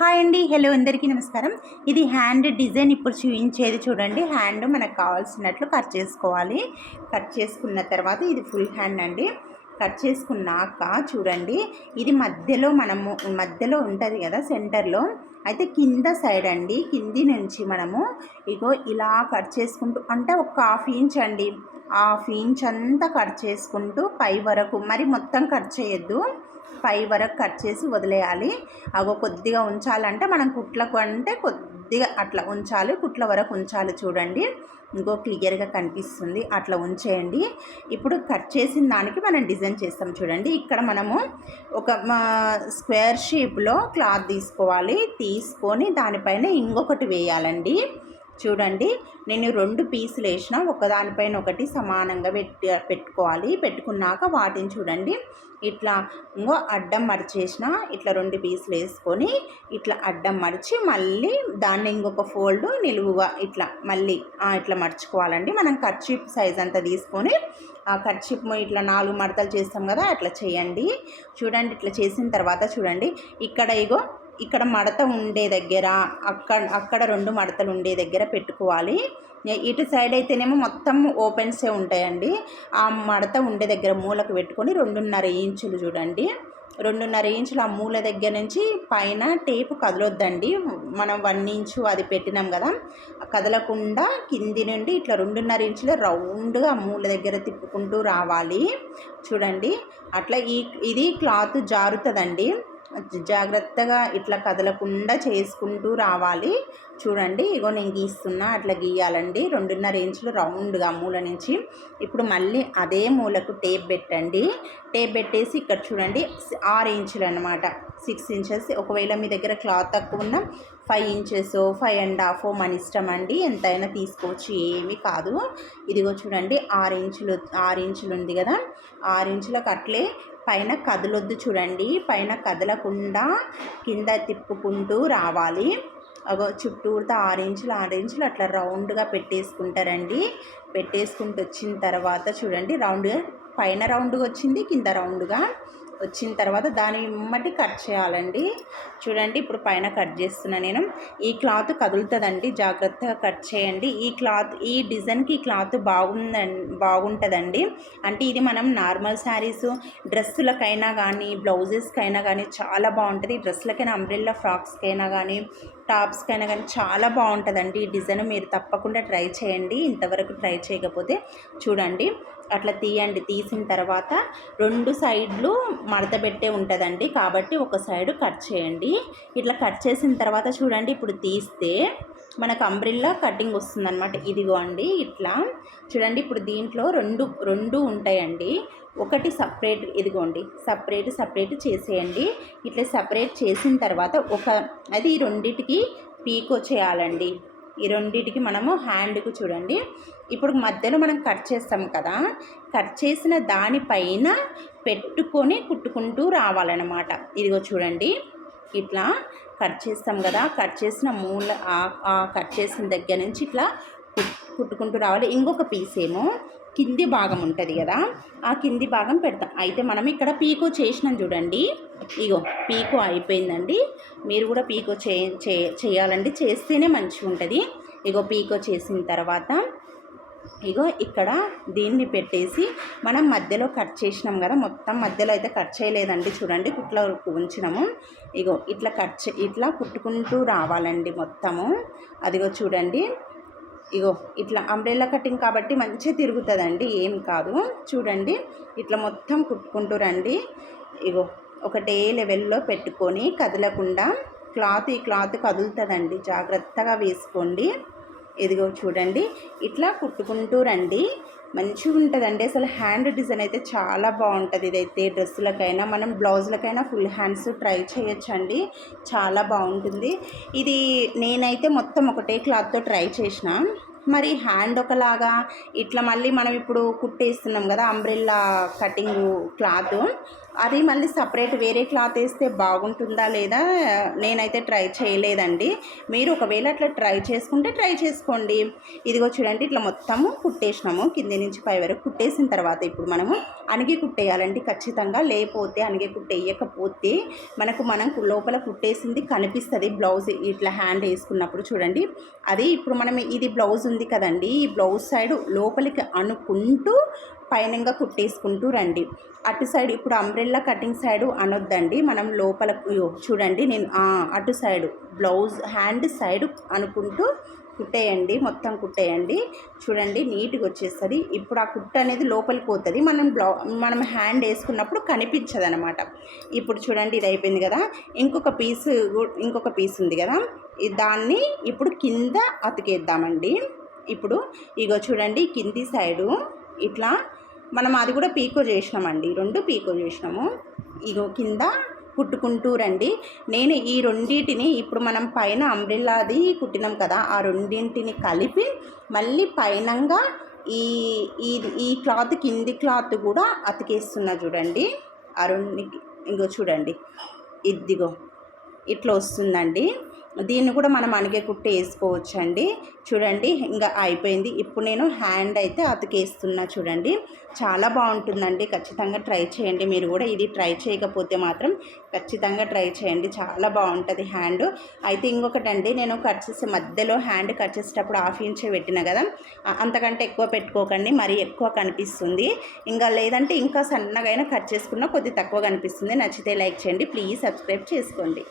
Hi అండి, hello అందరికీ నమస్కారం. ఇది హ్యాండ్ డిజైన్ ఇప్పుడు చూపించేది చూడండి. హ్యాండ్ మనకు కావాల్సినట్లు కట్ చేసుకోవాలి. కట్ చేసుకున్న తర్వాత ఇది ఫుల్ హ్యాండ్ అండి. కట్ చేసుకున్నాక చూడండి, ఇది మధ్యలో ఉంటుంది కదా సెంటర్లో, అయితే కింద సైడ్ అండి, కింది నుంచి మనము ఇగో ఇలా కట్ చేసుకుంటూ, అంటే ఒక హాఫ్ ఇంచ్ అండి, హాఫ్ ఇంచ్ అంతా కట్ చేసుకుంటూ పై వరకు, మరి మొత్తం కట్ చేయొద్దు, పై వరకు కట్ చేసి వదిలేయాలి. అగో కొద్దిగా ఉంచాలంటే మనం కుట్లకు అంటే కొద్దిగా అట్లా ఉంచాలి, కుట్ల వరకు ఉంచాలి. చూడండి, ఇంకో క్లియర్గా కనిపిస్తుంది, అట్లా ఉంచేయండి. ఇప్పుడు కట్ చేసిన దానికి మనం డిజైన్ చేస్తాం చూడండి. ఇక్కడ మనము ఒక స్క్వేర్ షేప్లో క్లాత్ తీసుకోవాలి, తీసుకొని దానిపైన ఇంకొకటి వేయాలండి. చూడండి, నేను 2 పీసులు వేసిన, ఒకదానిపైన ఒకటి సమానంగా పెట్టుకోవాలి. పెట్టుకున్నాక వాటిని చూడండి ఇట్లా ఇంకో అడ్డం మడిచేసిన, ఇట్లా 2 పీసులు వేసుకొని ఇట్లా అడ్డం మడిచి మళ్ళీ దాన్ని ఇంకొక ఫోల్డ్ నిలువుగా ఇట్లా మళ్ళీ ఇట్లా మడుచుకోవాలండి. మనం కర్చీఫ్ సైజ్ అంతా తీసుకొని ఆ కర్చీఫ్ ఇట్లా 4 మడతలు చేస్తాం కదా, అట్లా చేయండి. చూడండి, ఇట్లా చేసిన తర్వాత చూడండి, ఇక్కడ మడత ఉండే దగ్గర, అక్కడ 2 మడతలు ఉండే దగ్గర పెట్టుకోవాలి. ఇటు సైడ్ అయితేనేమో మొత్తం ఓపెన్సే ఉంటాయండి. ఆ మడత ఉండే దగ్గర మూలకు పెట్టుకొని 2.5 ఇంచులు చూడండి, 2.5 ఇంచులు ఆ మూల దగ్గర నుంచి పైన టేపు కదలొద్దండి. మనం 1 ఇంచు అది పెట్టినాం కదా, కదలకుండా కింది నుండి ఇట్లా 2.5 ఇంచులు రౌండ్గా ఆ మూల దగ్గర తిప్పుకుంటూ రావాలి. చూడండి, అట్లా ఇది క్లాత్ జారుతుందండి, జాగ్రత్తగా ఇట్లా కదలకుండా చేసుకుంటూ రావాలి. చూడండి, ఇగో నేను గీస్తున్నా, అట్లా గీయాలండి. 2.5 ఇంచులు రౌండ్గా మూల నుంచి. ఇప్పుడు మళ్ళీ అదే మూలకు టేప్ పెట్టండి. టేప్ పెట్టేసి ఇక్కడ చూడండి 6 ఇంచులు అనమాట, 6 ఇంచెస్. ఒకవేళ మీ దగ్గర క్లాత్ తక్కువ ఉన్న 5 ఇంచెస్, 5.5 మన ఇష్టం అండి, ఎంతైనా తీసుకోవచ్చు, ఏమీ కాదు. ఇదిగో చూడండి 6 ఇంచులు ఉంది కదా, 6 ఇంచులకు అట్లే పైన కదలొద్దు. చూడండి, పైన కదలకుండా కింద తిప్పుకుంటూ రావాలి. చుట్టూరుతో 6 ఇంచులు అట్లా రౌండ్గా పెట్టేసుకుంటారండి. పెట్టేసుకుంటూ వచ్చిన తర్వాత చూడండి, రౌండ్గా పైన రౌండ్గా వచ్చింది, కింద రౌండ్గా వచ్చిన తర్వాత దాని ఇమ్మటి కట్ చేయాలండి. చూడండి, ఇప్పుడు పైన కట్ చేస్తున్నా నేను. ఈ క్లాత్ కదులుతుందండి, జాగ్రత్తగా కట్ చేయండి. ఈ డిజైన్కి ఈ క్లాత్ బాగుంటుందండి. అంటే ఇది మనం నార్మల్ శారీస్, డ్రెస్సులకైనా కానీ, బ్లౌజెస్కైనా కానీ చాలా బాగుంటుంది. డ్రెస్సులకైనా, అంబ్రెల్లా ఫ్రాక్స్కైనా కానీ, టాప్స్కైనా కానీ చాలా బాగుంటుందండి ఈ డిజైన్. మీరు తప్పకుండా ట్రై చేయండి, ఇంతవరకు ట్రై చేయకపోతే. చూడండి, అట్లా తీయండి. తీసిన తర్వాత 2 సైడ్లు మడత పెట్టే ఉంటుందండి, కాబట్టి ఒక సైడు కట్ చేయండి. ఇట్లా కట్ చేసిన తర్వాత చూడండి, ఇప్పుడు తీస్తే మనకు అంబ్రెల్లా కటింగ్ వస్తుందన్నమాట. ఇదిగో అండి, ఇట్లా చూడండి. ఇప్పుడు దీంట్లో రెండు ఉంటాయండి, ఒకటి సపరేట్, ఇదిగోండి సపరేట్ చేసేయండి. ఇట్లా సపరేట్ చేసిన తర్వాత అది 2టికి పీకో చేయాలండి. ఈ 2టికి మనము హ్యాండ్కు చూడండి, ఇప్పుడు మధ్యలో మనం కట్ చేస్తాం కదా, కట్ చేసిన దానిపైన పెట్టుకొని కుట్టుకుంటూ రావాలన్నమాట. ఇదిగో చూడండి, ఇట్లా కట్ చేస్తాం కదా, కట్ చేసిన కట్ చేసిన దగ్గర నుంచి ఇట్లా కుట్టుకుంటూ రావాలి. ఇంకొక పీస్ ఏమో కింది భాగం ఉంటుంది కదా, ఆ కింది భాగం పెడతాం. అయితే మనం ఇక్కడ పీకో చేసినాం చూడండి, ఇగో పీకో అయిపోయిందండి. మీరు కూడా పీకో చేయాలండి, చేస్తేనే మంచిగా ఉంటుంది. ఇగో పీకో చేసిన తర్వాత ఇగో ఇక్కడ దీన్ని పెట్టేసి మనం మధ్యలో కట్ చేసినాం కదా, మొత్తం మధ్యలో అయితే కట్ చేయలేదండి. చూడండి, కుట్లో ఉంచినాము. ఇగో ఇట్లా కుట్టుకుంటూ రావాలండి మొత్తము. అదిగో చూడండి, ఇగో ఇట్లా అంబ్రెల్లా కటింగ్ కాబట్టి మంచిగా తిరుగుతుందండి, ఏం కాదు. చూడండి, ఇట్లా మొత్తం కుట్టుకుంటూ రండి. ఇగో ఒకటే లెవెల్లో పెట్టుకొని కదలకుండా, ఈ క్లాత్ కదులుతుందండి, జాగ్రత్తగా వేసుకోండి. ఇదిగో చూడండి, ఇట్లా కుట్టుకుంటూ రండి, మంచిగా ఉంటుందండి. అసలు హ్యాండ్ డిజైన్ అయితే చాలా బాగుంటుంది. ఇదైతే డ్రెస్సులకైనా, మనం బ్లౌజులకైనా ఫుల్ హ్యాండ్స్ ట్రై చేయొచ్చండి, చాలా బాగుంటుంది. ఇది నేనైతే మొత్తం ఒకటే క్లాత్తో ట్రై చేసిన. మరి హ్యాండ్ ఒకలాగా, ఇట్లా మళ్ళీ మనం ఇప్పుడు కుట్టేస్తున్నాం కదా అంబ్రెల్లా కటింగ్ క్లాత్, అది మళ్ళీ సపరేట్ వేరే క్లాత్ వేస్తే బాగుంటుందా లేదా నేనైతే ట్రై చేయలేదండి. మీరు ఒకవేళ అట్లా ట్రై చేసుకుంటే ట్రై చేసుకోండి. ఇదిగో చూడండి ఇట్లా మొత్తము కుట్టేసినాము, కింది నుంచి పై వరకు కుట్టేసిన తర్వాత ఇప్పుడు మనము అణిగి కుట్టేయాలండి ఖచ్చితంగా. లేకపోతే అణిగి కుట్టేయకపోతే మనం లోపల కుట్టేసింది కనిపిస్తుంది బ్లౌజ్ ఇట్లా హ్యాండ్ వేసుకున్నప్పుడు. చూడండి అది ఇప్పుడు మనం ఇది బ్లౌజ్ ఉంది కదండి, ఈ బ్లౌజ్ సైడ్ లోపలికి అనుకుంటూ పైనంగా కుట్టేసుకుంటూ రండి. అటు సైడ్ ఇప్పుడు అంబ్రెల్లా కటింగ్ సైడు అనొద్దండి, మనం లోపల చూడండి నేను అటు సైడు బ్లౌజ్ హ్యాండ్ సైడు అనుకుంటూ కుట్టేయండి, మొత్తం కుట్టేయండి. చూడండి నీట్గా వచ్చేస్తుంది. ఇప్పుడు ఆ కుట్ట అనేది లోపలికి పోతుంది, మనం హ్యాండ్ వేసుకున్నప్పుడు కనిపించదు అనమాట. ఇప్పుడు చూడండి ఇది అయిపోయింది కదా, ఇంకొక పీస్ ఉంది కదా, దాన్ని ఇప్పుడు కింద అతికేద్దామండి. ఇప్పుడు ఇగో చూడండి కింది సైడు ఇట్లా మనం అది కూడా పీకో చేసినామండి, 2 పీకో చేసినాము. ఇగో కింద కుట్టుకుంటూ రండి. నేను ఈ రెండింటిని ఇప్పుడు మనం పైన అంబ్రెల్లాది కుట్టినాం కదా, ఆ రెండింటిని కలిపి మళ్ళీ పైనంగా ఈ క్లాత్ కింది క్లాత్ కూడా అతికేస్తున్నా చూడండి. ఆ రెండింటికి ఇంకో చూడండి ఇదిగో ఇట్లా వస్తుందండి. దీన్ని కూడా మనం అణిగే కుట్టు వేసుకోవచ్చండి. చూడండి ఇంకా అయిపోయింది. ఇప్పుడు నేను హ్యాండ్ అయితే అతికేస్తున్నా చూడండి. చాలా బాగుంటుందండి, ఖచ్చితంగా ట్రై చేయండి మీరు కూడా. ఇది ట్రై చేయకపోతే మాత్రం ఖచ్చితంగా ట్రై చేయండి, చాలా బాగుంటుంది హ్యాండ్. అయితే ఇంకొకటండి, నేను కట్ చేసే మధ్యలో హ్యాండ్ కట్ చేసేటప్పుడు 1/2 ఇంచే పెట్టిన కదా, అంతకంటే ఎక్కువ పెట్టుకోకండి, మరీ ఎక్కువ కనిపిస్తుంది. ఇంకా లేదంటే ఇంకా సన్నగా అయినా కట్ చేసుకున్నా కొద్దిగా తక్కువ కనిపిస్తుంది. నచ్చితే లైక్ చేయండి, ప్లీజ్ సబ్స్క్రైబ్ చేసుకోండి.